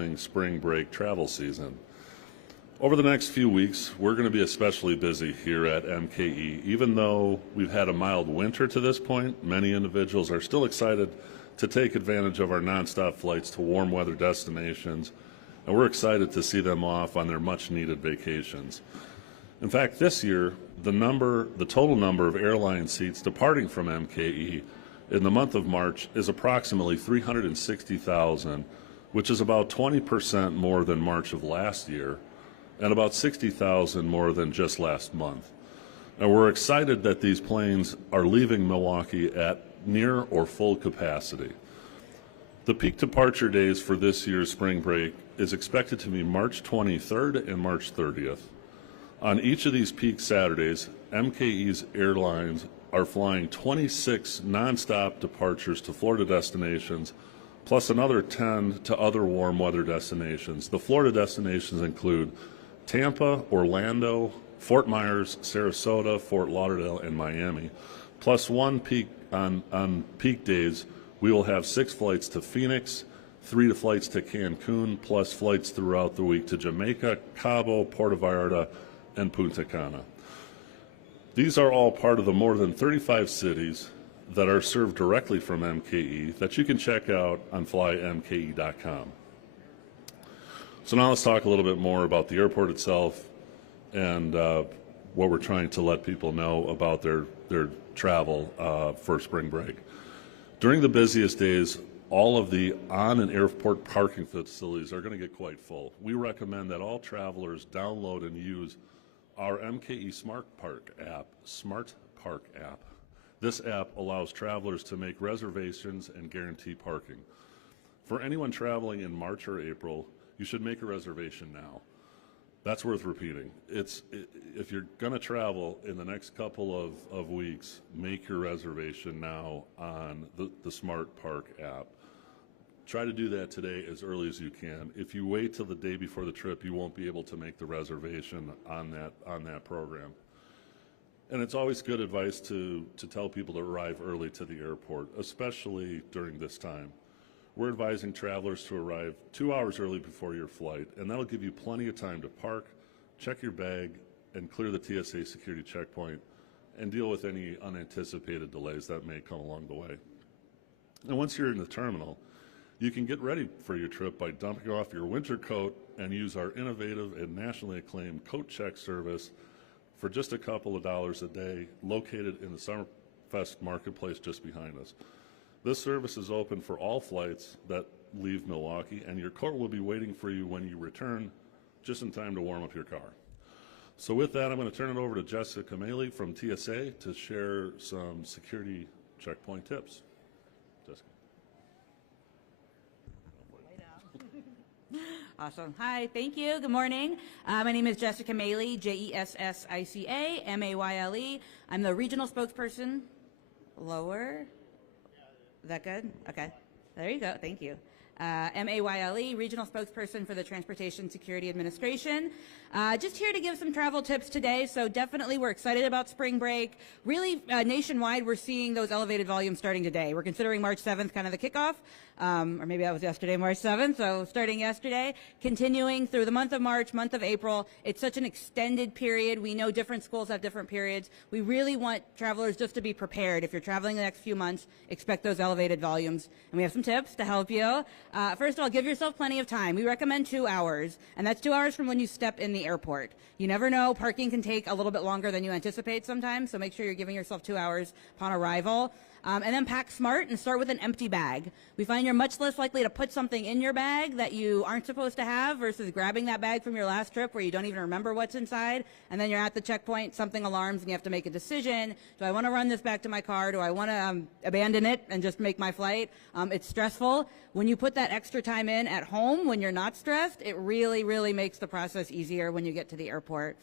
upcoming spring break travel season. Over the next few weeks, we're going to be especially busy here at MKE. Even though we've had a mild winter to this point, many individuals are still excited to take advantage of our nonstop flights to warm weather destinations, and we're excited to see them off on their much-needed vacations. In fact, this year, the total number of airline seats departing from MKE in the month of March is approximately 360,000, which is about 20% more than March of last year, and about 60,000 more than just last month. And we're excited that these planes are leaving Milwaukee at near or full capacity. The peak departure days for this year's spring break is expected to be March 23rd and March 30th. On each of these peak Saturdays, MKE's airlines are flying 26 nonstop departures to Florida destinations, plus another 10 to other warm weather destinations. The Florida destinations include Tampa, Orlando, Fort Myers, Sarasota, Fort Lauderdale, and Miami. Plus one peak on peak days, we will have 6 flights to Phoenix, 3 flights to Cancun, plus flights throughout the week to Jamaica, Cabo, Puerto Vallarta, and Punta Cana. These are all part of the more than 35 cities that are served directly from MKE that you can check out on flymke.com. So now let's talk a little bit more about the airport itself and what we're trying to let people know about their travel for spring break. During the busiest days, all of the on- and airport parking facilities are going to get quite full. We recommend that all travelers download and use our MKE Smart Park app. This app allows travelers to make reservations and guarantee parking. For anyone traveling in March or April, you should make a reservation now. That's worth repeating. If you're going to travel in the next couple of weeks, make your reservation now on the Smart Park app. Try to do that today as early as you can. If you wait till the day before the trip, you won't be able to make the reservation on that program. And it's always good advice to tell people to arrive early to the airport, especially during this time. We're advising travelers to arrive 2 hours early before your flight, and that'll give you plenty of time to park, check your bag, and clear the TSA security checkpoint, and deal with any unanticipated delays that may come along the way. And once you're in the terminal, you can get ready for your trip by dumping off your winter coat and use our innovative and nationally acclaimed coat check service for just a couple of dollars a day, located in the Summerfest Marketplace just behind us. This service is open for all flights that leave Milwaukee, and your coat will be waiting for you when you return, just in time to warm up your car. So with that, I'm going to turn it over to Jessica Kameli from TSA to share some security checkpoint tips. Jessica. Awesome. Hi, thank you. Good morning. My name is Jessica Mayle, Jessica Mayle. I'm the regional spokesperson. Lower. Is that good? Okay. There you go. Thank you. Mayle, regional spokesperson for the Transportation Security Administration. Just here to give some travel tips today. So definitely we're excited about spring break. Really nationwide, we're seeing those elevated volumes starting today. We're considering March 7th kind of the kickoff. Or maybe that was yesterday, March 7th, so starting yesterday, continuing through the month of March, month of April. It's such an extended period. We know different schools have different periods. We really want travelers just to be prepared. If you're traveling the next few months, expect those elevated volumes. And we have some tips to help you. First of all, give yourself plenty of time. We recommend 2 hours, and that's 2 hours from when you step in the airport. You never know. Parking can take a little bit longer than you anticipate sometimes, so make sure you're giving yourself 2 hours upon arrival. And then pack smart and start with an empty bag. We find you're much less likely to put something in your bag that you aren't supposed to have versus grabbing that bag from your last trip where you don't even remember what's inside, and then you're at the checkpoint, something alarms, and you have to make a decision. Do I want to run this back to my car? Do I want to abandon it and just make my flight? It's stressful. When you put that extra time in at home when you're not stressed, it really, really makes the process easier when you get to the airport.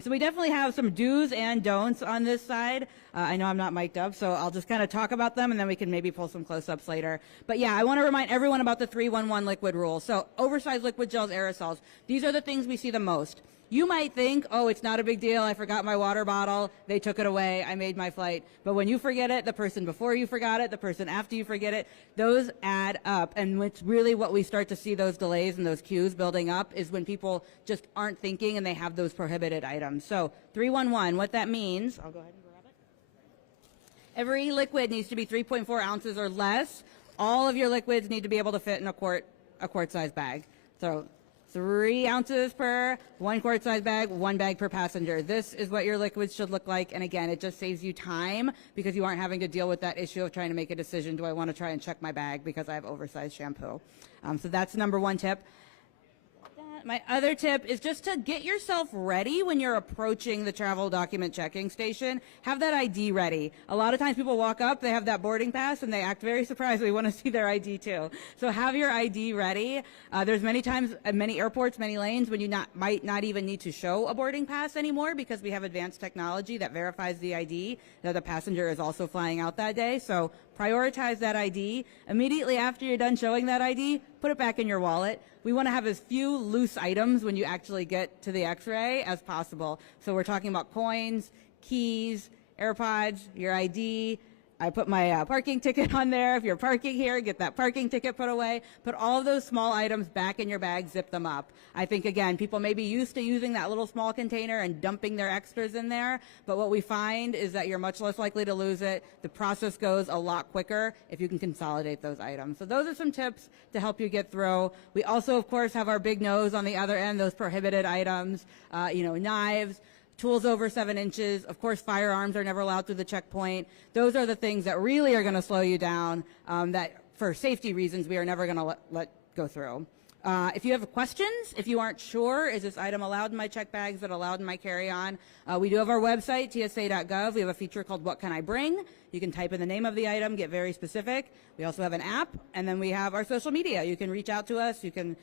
So we definitely have some do's and don'ts on this side. I know I'm not mic'd up, so I'll just kind of talk about them, and then we can maybe pull some close-ups later. But yeah, I want to remind everyone about the 3-1-1 liquid rule. So oversized liquid gels, aerosols, these are the things we see the most. You might think, oh, it's not a big deal. I forgot my water bottle. They took it away. I made my flight. But when you forget it, the person before you forgot it, the person after you forget it, those add up. And it's really what we start to see those delays and those queues building up is when people just aren't thinking and they have those prohibited items. So 311, what that means, I'll go ahead and grab it. Every liquid needs to be 3.4 ounces or less. All of your liquids need to be able to fit in a quart-size bag. So 3 ounces per 1 quart-size bag, 1 bag per passenger. This is what your liquids should look like. And again, it just saves you time because you aren't having to deal with that issue of trying to make a decision. Do I want to try and check my bag because I have oversized shampoo? So that's number one tip. My other tip is just to get yourself ready when you're approaching the travel document checking station. Have that ID ready. A lot of times people walk up, they have that boarding pass, and they act very surprised. We want to see their ID too. So have your ID ready. There's many times at many airports, many lanes, when you might not even need to show a boarding pass anymore because we have advanced technology that verifies the ID that the passenger is also flying out that day. So prioritize that ID. Immediately after you're done showing that ID, put it back in your wallet. We want to have as few loose items when you actually get to the x-ray as possible. So we're talking about coins, keys, AirPods, your ID. I put my parking ticket on there. If you're parking here, get that parking ticket put away. Put all of those small items back in your bag, zip them up. I think, again, people may be used to using that little small container and dumping their extras in there, but what we find is that you're much less likely to lose it. The process goes a lot quicker if you can consolidate those items. So those are some tips to help you get through. We also, of course, have our big nose on the other end, those prohibited items, knives, tools over 7 inches. Of course, firearms are never allowed through the checkpoint. Those are the things that really are going to slow you down that for safety reasons we are never going to let go through. If you have questions, if you aren't sure, is this item allowed in my check bags, is it allowed in my carry-on? We do have our website, tsa.gov. We have a feature called What Can I Bring? You can type in the name of the item, get very specific. We also have an app, and then we have our social media. You can reach out to us. You can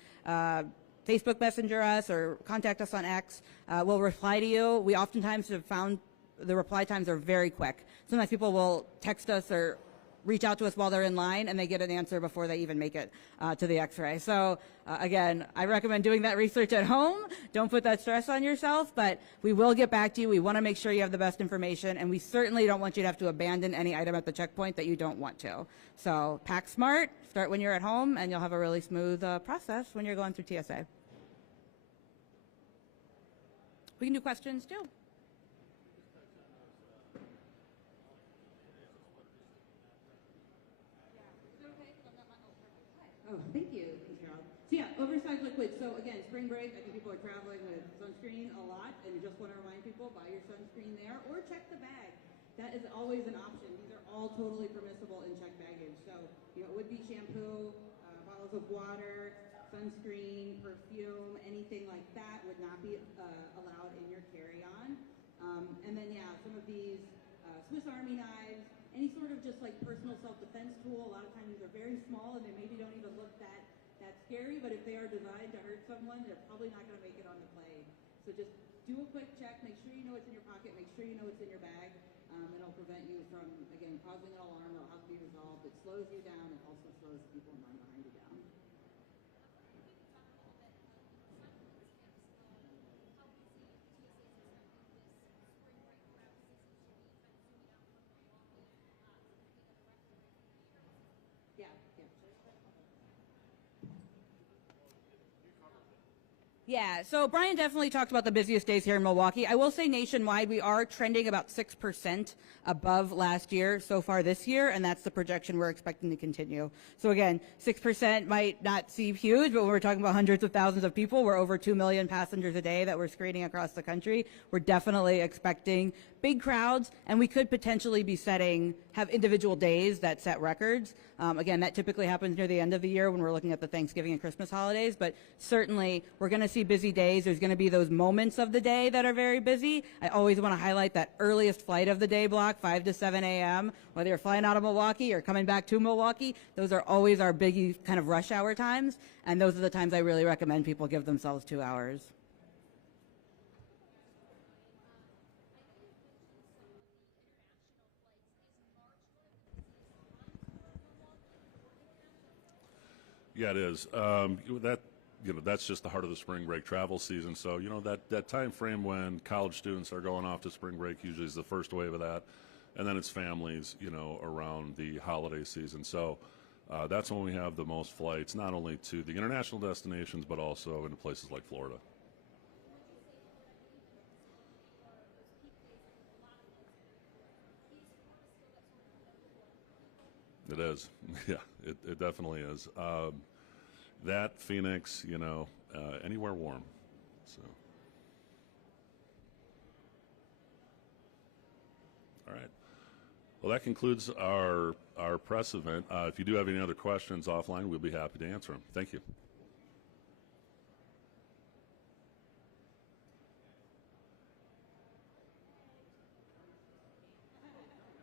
Facebook Messenger us or contact us on X. We'll reply to you. We oftentimes have found the reply times are very quick. Sometimes people will text us or reach out to us while they're in line, and they get an answer before they even make it to the x-ray. So again, I recommend doing that research at home. Don't put that stress on yourself, but we will get back to you. We want to make sure you have the best information, and we certainly don't want you to have to abandon any item at the checkpoint that you don't want to. So pack smart, start when you're at home, and you'll have a really smooth process when you're going through TSA. We can do questions too. Oh, thank you, Carol. So yeah, oversized liquids. So again, spring break, I think people are traveling with sunscreen a lot, and you just want to remind people, buy your sunscreen there, or check the bag. That is always an option. These are all totally permissible in checked baggage. So, it would be shampoo, bottles of water, sunscreen, perfume, anything like that would not be allowed in your carry-on. And then, yeah, some of these Swiss Army knives, any sort of just like personal self-defense tool. A lot of times these are very small and they maybe don't even look that scary, but if they are designed to hurt someone, they're probably not going to make it on the plane. So just do a quick check, make sure you know what's in your pocket, make sure you know what's in your bag, and it'll prevent you from, again, causing an alarm. It'll have to be resolved. It slows you down. It also slows people in line behind you down. Yeah, so Brian definitely talked about the busiest days here in Milwaukee. I will say nationwide, we are trending about 6% above last year so far this year, and that's the projection we're expecting to continue. So again, 6% might not seem huge, but when we're talking about hundreds of thousands of people, we're over 2 million passengers a day that we're screening across the country. We're definitely expecting big crowds, and we could potentially be have individual days that set records. Again, that typically happens near the end of the year when we're looking at the Thanksgiving and Christmas holidays, but certainly we're going to see busy days. There's going to be those moments of the day that are very busy. I always want to highlight that earliest flight of the day block, 5 to 7 a.m., whether you're flying out of Milwaukee or coming back to Milwaukee. Those are always our biggie kind of rush hour times, and those are the times I really recommend people give themselves 2 hours. Yeah, it is. That that's just the heart of the spring break travel season. So, that time frame when college students are going off to spring break usually is the first wave of that. And then it's families, around the holiday season. So that's when we have the most flights, not only to the international destinations, but also into places like Florida. It is. Yeah, it definitely is. That, Phoenix, anywhere warm. So, all right. Well, that concludes our press event. If you do have any other questions offline, we'll be happy to answer them. Thank you.